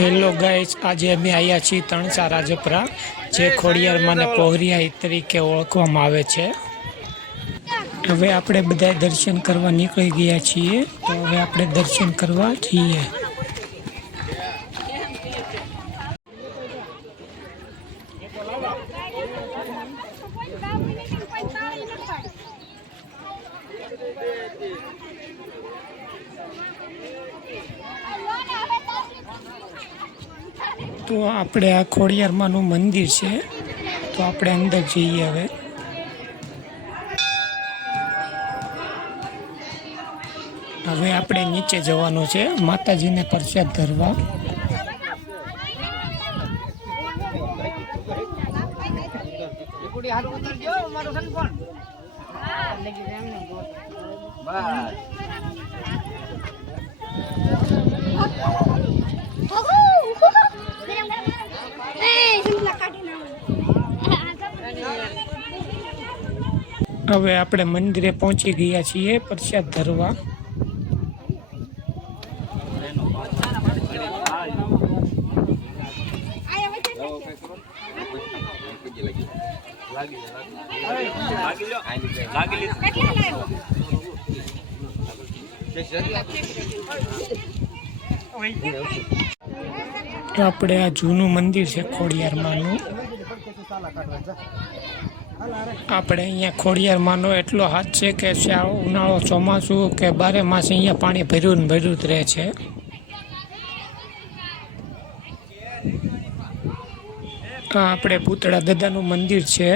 Hello guys, આજે અમે આવ્યા છીએ તણસા રાજપરા, જે ખોડિયારમાંને પોહરિયા તરીકે ઓળખવામાં આવે છે. હવે આપણે બધા દર્શન કરવા નીકળી ગયા છીએ, તો હવે આપણે દર્શન કરવા જઈએ. તો આપણે આ ખોડિયારમાંનું મંદિર છે, તો આપણે અંદર જઈએ. હવે આપણે નીચે જવાનું છે માતાજીને પ્રસાદ ધરવા. હવે આપણે મંદિરે પહોંચી ગયા છીએ પ્રસાદ ધરવા. આપણે આ જૂનું મંદિર છે ખોડિયારમાંનું. આપણે અહીંયા ખોડિયારમાંનો એટલો હાથ છે કે ઉનાળો ચોમાસું કે બારે માસ અહીંયા પાણી ભર્યું જ રહે છે. આ આપણે પૂતળા દાદાનું મંદિર છે.